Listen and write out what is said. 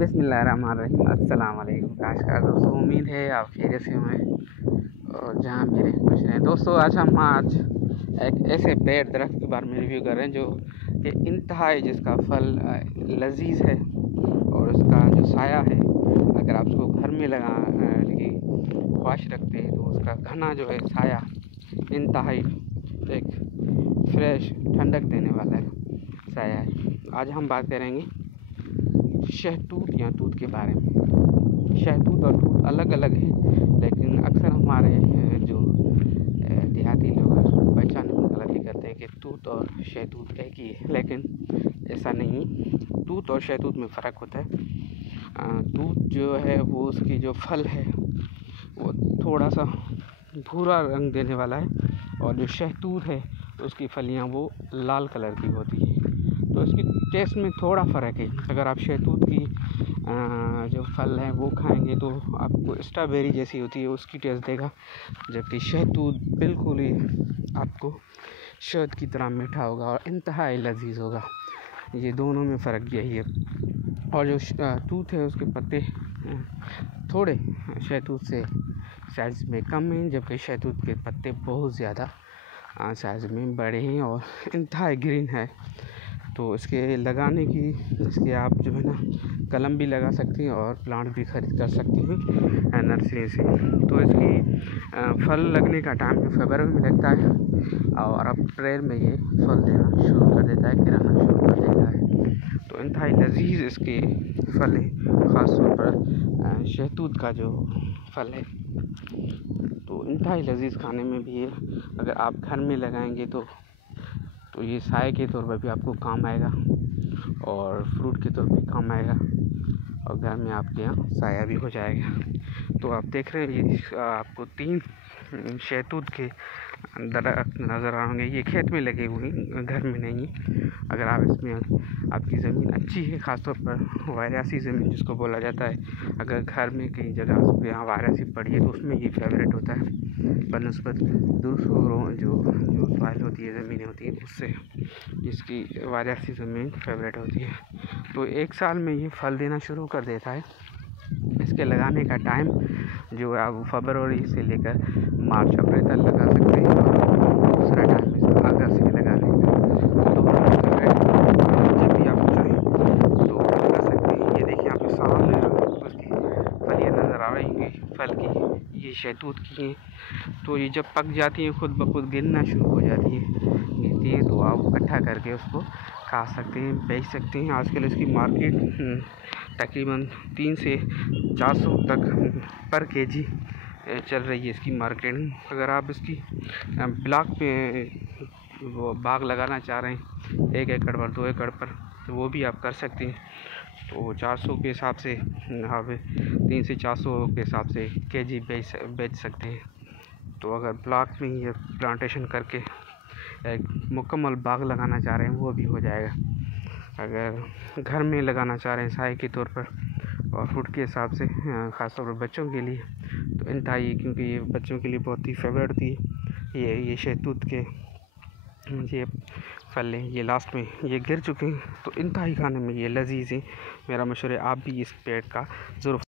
बिस्मिल्लाहिर्रहमानिर्रहीम। अस्सलाम वालेकुम काशकार दोस्तों, उम्मीद है आप खैरियत से होंगे और जहाँ भी रहें खुश रहें। दोस्तों आज एक ऐसे पेड़ दरख्त के बारे में रिव्यू कर रहे हैं जो कि इंतहाई जिसका फल लजीज है और उसका जो साया है, अगर आप उसको घर में की ख्वाहिश रखते हैं तो उसका घना जो है साया इंतहाई एक फ्रेश ठंडक देने वाला है साया है। आज हम बात करेंगे शहतूत या तूत के बारे में। शहतूत और तूत अलग अलग हैं, लेकिन अक्सर हमारे जो देहाती लोग हैं उसको पहचानने में गलती करते हैं कि तूत और शहतूत एक ही है, लेकिन ऐसा नहीं। तूत और शहतूत में फ़र्क होता है। तूत जो है वो उसकी जो फल है वो थोड़ा सा भूरा रंग देने वाला है, और जो शहतूत है उसकी फलियाँ वो लाल कलर की होती हैं। तो इसकी टेस्ट में थोड़ा फ़र्क है। अगर आप शहतूत की जो फल है वो खाएंगे तो आपको स्ट्रॉबेरी जैसी होती है उसकी टेस्ट देगा, जबकि शहतूत बिल्कुल ही आपको शहद की तरह मीठा होगा और इंतहाई लजीज होगा। ये दोनों में फ़र्क यही है। और जो तूत है उसके पत्ते थोड़े शहतूत से साइज़ में कम हैं, जबकि शहतूत के पत्ते बहुत ज़्यादा साइज़ में बड़े हैं और इंतहाई ग्रीन है। तो इसके लगाने की इसके आप जो है ना कलम भी लगा सकती हैं और प्लांट भी खरीद कर सकती हैं नर्सरी से। तो इसकी फल लगने का टाइम फरवरी में लगता है और अप्रैल में ये फल देना शुरू कर देता है, गिराना शुरू कर देता है। तो इंतहाई लजीज इसके फल है, ख़ासतौर पर शहतूत का जो फल है तो इंतहाई लजीज खाने में भी है। अगर आप घर में लगाएंगे तो ये साए के तौर पर भी आपको काम आएगा और फ्रूट के तौर पर काम आएगा, और घर में आपके यहाँ साया भी हो जाएगा। तो आप देख रहे हैं ये आपको 3 शहतूत के दरख्त नज़र आएंगे। ये खेत में लगे हुए हैं, घर में नहीं है। अगर आप इसमें आपकी ज़मीन अच्छी है, ख़ासतौर पर वायरासी ज़मीन जिसको बोला जाता है, अगर घर में कई जगह उस पर यहाँ वायरासी पड़ी है तो उसमें ये फेवरेट होता है बनस्पत दूसरों जो सॉइल होती है, ज़मीनें होती हैं, उससे जिसकी वायरासी ज़मीन फेवरेट होती है। तो 1 साल में ये फल देना शुरू कर देता है। इसके लगाने का टाइम जो है आप फरवरी से लेकर मार्च अप्रैल तक लगा सकते हैं, और दूसरा टाइम इसका अगस्त से लगाने का। तो जब भी आप चाहें तो लगा सकते हैं। ये देखिए आपके सामने उसकी फलियाँ नज़र आ रही हैं फल की, ये शहतूत की हैं। तो ये जब पक जाती हैं खुद ब खुद गिरना शुरू हो जाती हैं, तो आप इकट्ठा करके उसको खा सकते हैं, बेच सकते हैं। आजकल इसकी मार्केट तकरीबन 300 से 400 तक पर केजी चल रही है इसकी मार्केट। अगर आप इसकी ब्लॉक पे वो बाग लगाना चाह रहे हैं 1 एकड़ पर 2 एकड़ पर, तो वो भी आप कर सकते हैं। तो 400 के हिसाब से आप 300 से 400 के हिसाब से केजी बेच सकते हैं। तो अगर ब्लॉक में ये प्लांटेशन करके एक मुकम्मल बाग लगाना चाह रहे हैं वो भी हो जाएगा। अगर घर में लगाना चाह रहे हैं साए के तौर पर और फ्रूट के हिसाब से, ख़ासतौर पर बच्चों के लिए, तो इंतहाई, क्योंकि ये बच्चों के लिए बहुत ही फेवरेट थी ये शहतूत के ये फल हैं। ये लास्ट में ये गिर चुके हैं, तो इंतहाई खाने में ये लजीज हैं। मेरा मशवरा है आप भी इस पेड़ का ज़रूर